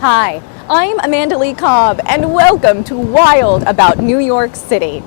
Hi, I'm Amanda Lee Cobb, and welcome to Wild About New York City.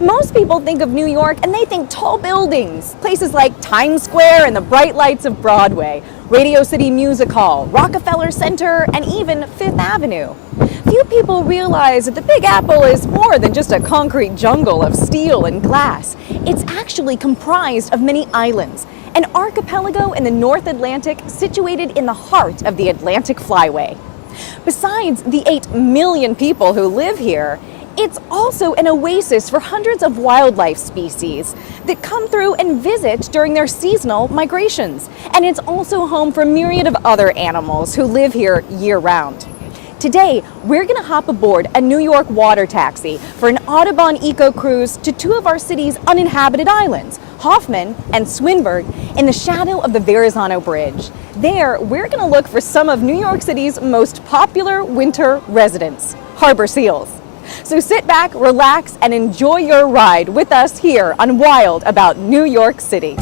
Most people think of New York and they think tall buildings, places like Times Square and the bright lights of Broadway, Radio City Music Hall, Rockefeller Center, and even Fifth Avenue. Few people realize that the Big Apple is more than just a concrete jungle of steel and glass. It's actually comprised of many islands, an archipelago in the North Atlantic situated in the heart of the Atlantic Flyway. Besides the 8 million people who live here, it's also an oasis for hundreds of wildlife species that come through and visit during their seasonal migrations. And it's also home for a myriad of other animals who live here year-round. Today, we're going to hop aboard a New York water taxi for an Audubon eco cruise to two of our city's uninhabited islands, Hoffman and Swinburne, in the shadow of the Verrazano Bridge. There, we're going to look for some of New York City's most popular winter residents, harbor seals. So sit back, relax, and enjoy your ride with us here on Wild About New York City.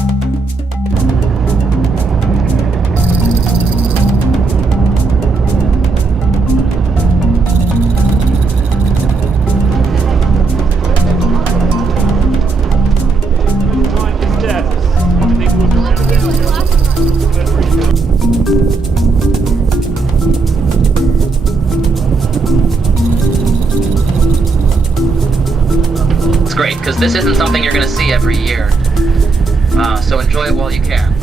Great, because this isn't something you're going to see every year, so enjoy it while you can.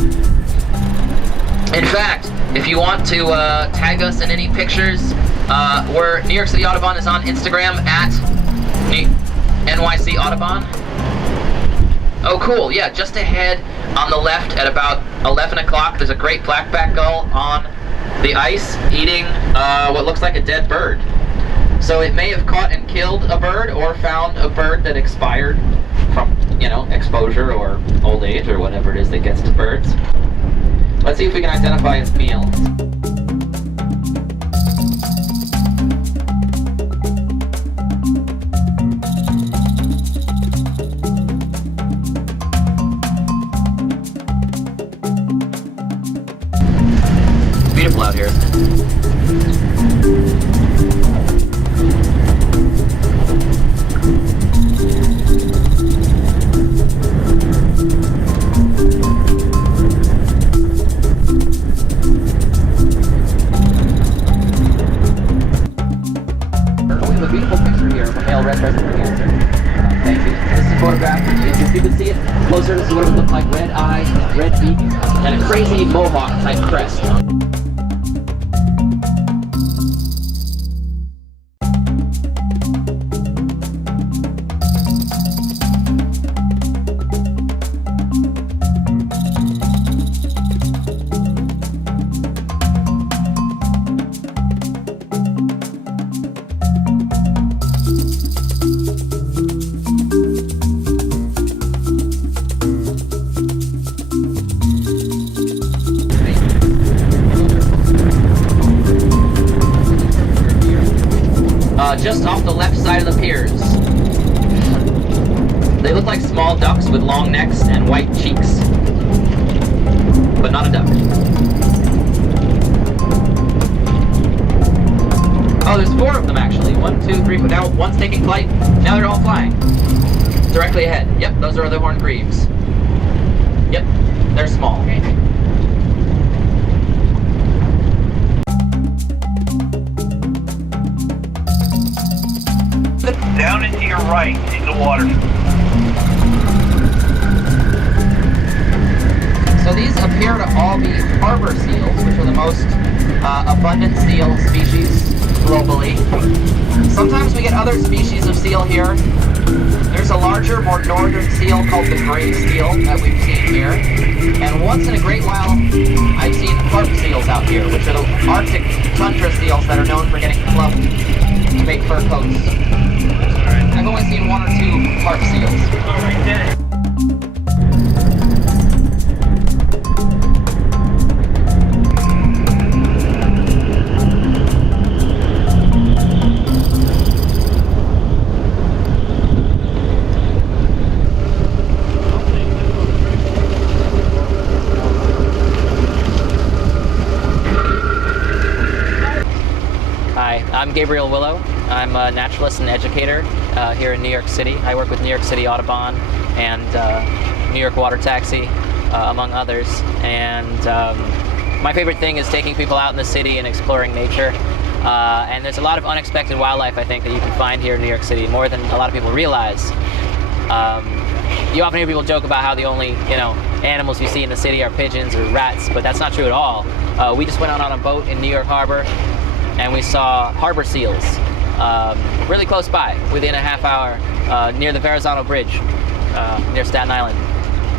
In fact, if you want to tag us in any pictures, New York City Audubon is on Instagram at NYC Audubon. Oh cool, yeah, just ahead on the left at about 11 o'clock there's a great blackback gull on the ice eating what looks like a dead bird. So it may have caught and killed a bird or found a bird that expired from, exposure or old age or whatever it is that gets to birds. Let's see if we can identify its meals. Beautiful out here, isn't it? Thank you. This is a photograph. If you can see it closer, this is what it would look like. Red eyes, red beak, and a crazy mohawk type crest. Just off the left side of the piers. They look like small ducks with long necks and white cheeks, but not a duck. Oh, there's 4 of them actually. 1, 2, 3, but now one's taking flight. Now they're all flying. Directly ahead. Yep, those are the horned grebes. Yep, they're small. Down and to your right in the water. So these appear to all be harbor seals, which are the most abundant seal species globally. Sometimes we get other species of seal here. There's a larger, more northern seal called the gray seal that we've seen here. And once in a great while, I've seen harp seals out here, which are the Arctic tundra seals that are known for getting clubbed to make fur coats. I've only seen 1 or 2 harp seals. Gabriel Willow. I'm a naturalist and educator here in New York City. I work with New York City Audubon and New York Water Taxi, among others. And my favorite thing is taking people out in the city and exploring nature. And there's a lot of unexpected wildlife, I think, that you can find here in New York City, more than a lot of people realize. You often hear people joke about how the only, animals you see in the city are pigeons or rats, but that's not true at all. We just went out on a boat in New York Harbor, and we saw harbor seals really close by, within a half hour, near the Verrazano Bridge, near Staten Island.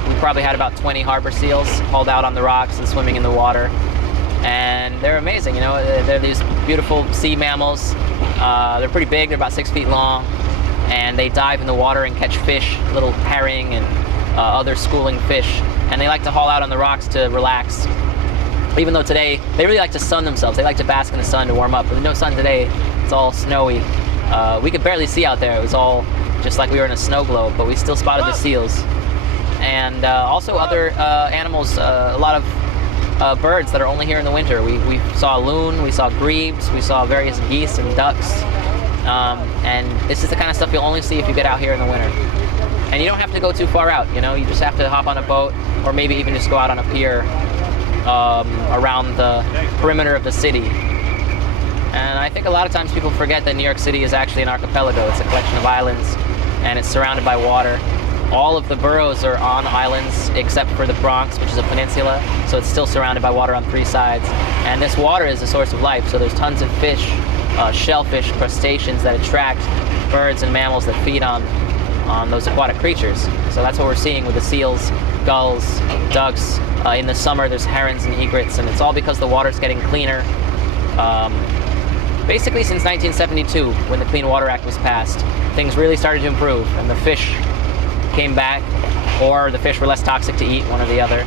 We probably had about 20 harbor seals hauled out on the rocks and swimming in the water. And they're amazing, they're these beautiful sea mammals. They're pretty big, they're about 6 feet long, and they dive in the water and catch fish, little herring and other schooling fish, and they like to haul out on the rocks to relax. Even though today, they really like to sun themselves. They like to bask in the sun to warm up, but there's no sun today. It's all snowy. We could barely see out there. It was all just like we were in a snow globe, but we still spotted the seals. And also other animals, a lot of birds that are only here in the winter. We saw loon, we saw grebes, we saw various geese and ducks. And this is the kind of stuff you'll only see if you get out here in the winter. And you don't have to go too far out, you just have to hop on a boat, or maybe even just go out on a pier around the perimeter of the city. And I think a lot of times people forget that New York City is actually an archipelago. It's a collection of islands, and it's surrounded by water. All of the boroughs are on islands except for the Bronx, which is a peninsula, so it's still surrounded by water on 3 sides. And this water is a source of life, so there's tons of fish, shellfish, crustaceans that attract birds and mammals that feed on those aquatic creatures. So that's what we're seeing with the seals, gulls, ducks. In the summer there's herons and egrets, and it's all because the water's getting cleaner. Basically since 1972, when the Clean Water Act was passed, things really started to improve, and the fish came back, or the fish were less toxic to eat, one or the other.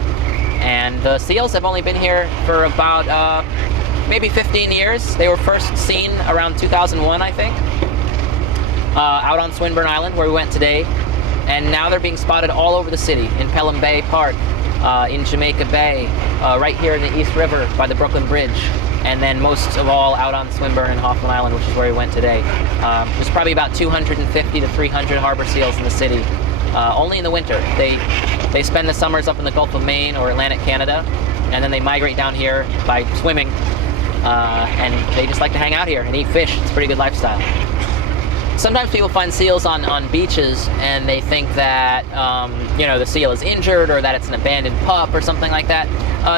And the seals have only been here for about maybe 15 years. They were first seen around 2001, I think, out on Swinburne Island, where we went today. And now they're being spotted all over the city, in Pelham Bay Park, in Jamaica Bay, right here in the East River by the Brooklyn Bridge, and then most of all out on Swinburne and Hoffman Island, which is where we went today. There's probably about 250 to 300 harbor seals in the city, only in the winter. They spend the summers up in the Gulf of Maine or Atlantic Canada, and then they migrate down here by swimming, and they just like to hang out here and eat fish. It's a pretty good lifestyle. Sometimes people find seals on beaches, and they think that the seal is injured, or that it's an abandoned pup or something like that.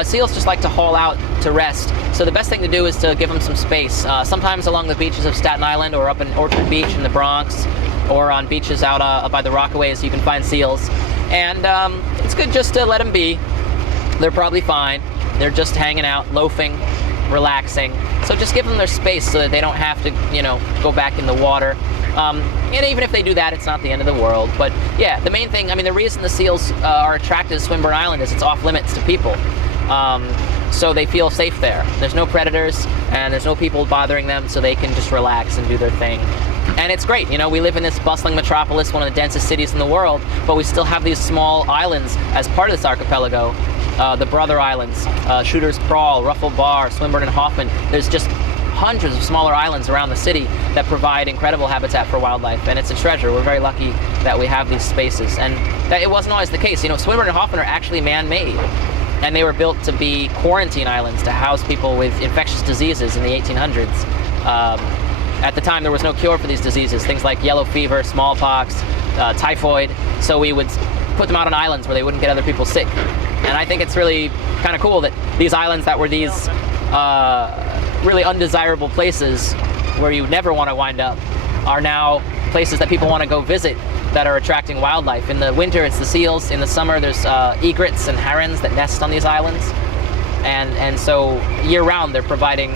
Seals just like to haul out to rest, so the best thing to do is to give them some space. Sometimes along the beaches of Staten Island, or up in Orchard Beach in the Bronx, or on beaches out by the Rockaways, you can find seals. And it's good just to let them be. They're probably fine. They're just hanging out, loafing, relaxing. So just give them their space so that they don't have to, go back in the water. And even if they do that, it's not the end of the world. But yeah, the main thing, the reason the seals are attracted to Swinburne Island is it's off limits to people. So they feel safe there. There's no predators, and there's no people bothering them, so they can just relax and do their thing. And it's great, we live in this bustling metropolis, one of the densest cities in the world, but we still have these small islands as part of this archipelago. The brother islands, Shooter's Crawl, Ruffle Bar, Swinburne and Hoffman. There's just hundreds of smaller islands around the city that provide incredible habitat for wildlife, and it's a treasure. We're very lucky that we have these spaces, and that it wasn't always the case. Swinburne and Hoffman are actually man-made, and they were built to be quarantine islands to house people with infectious diseases in the 1800s. At the time, there was no cure for these diseases, things like yellow fever, smallpox, typhoid, so we would put them out on islands where they wouldn't get other people sick. And I think it's really kind of cool that these islands that were these really undesirable places where you never want to wind up are now places that people want to go visit that are attracting wildlife. In the winter, it's the seals. In the summer, there's egrets and herons that nest on these islands. And so year-round, they're providing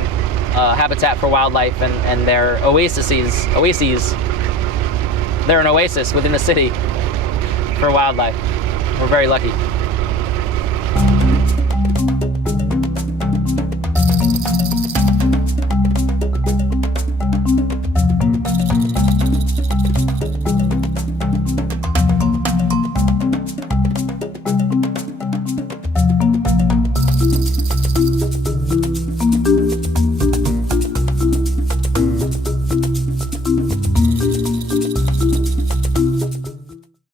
habitat for wildlife, and they're oases. They're an oasis within the city for wildlife. We're very lucky.